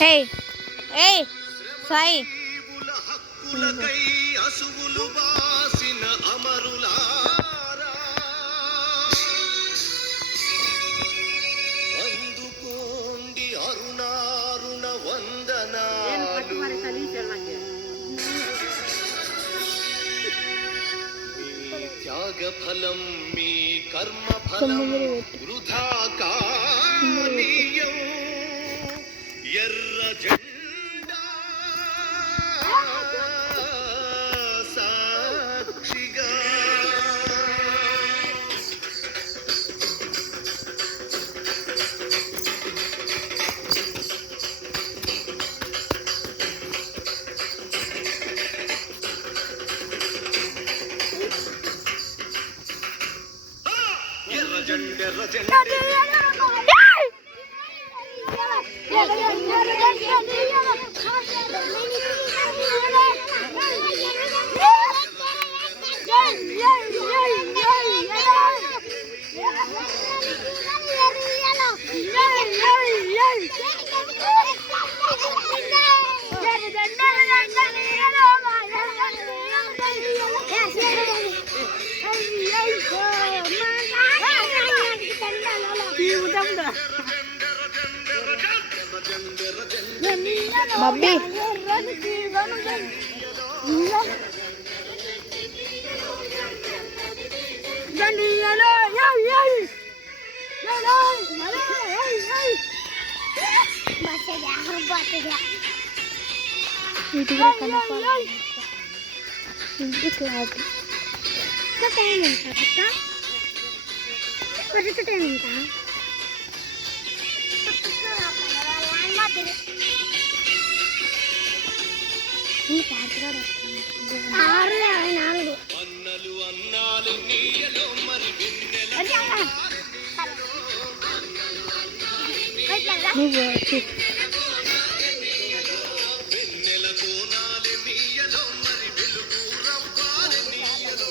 ఏయ్ ఏయ్ సాయి అందుకోండి అరుణారుణ వందనా త్యాగఫలం మీ కర్మఫలం వృధా కానీయం ఎర్ర జెండా సాక్షిగా ఎర్ర జెండా ఎర్ర జెండా మమ్మీ ఇంటికి కనపాలి ఇంటికి క్లాస్ టైం ఎంత పక్క టైం ఎంత అన్నలు అన్నాలు నీయలో మరి వెన్నెల కోనాలి నీయలో మరి వెలుగు రవ్వాలి నీయలో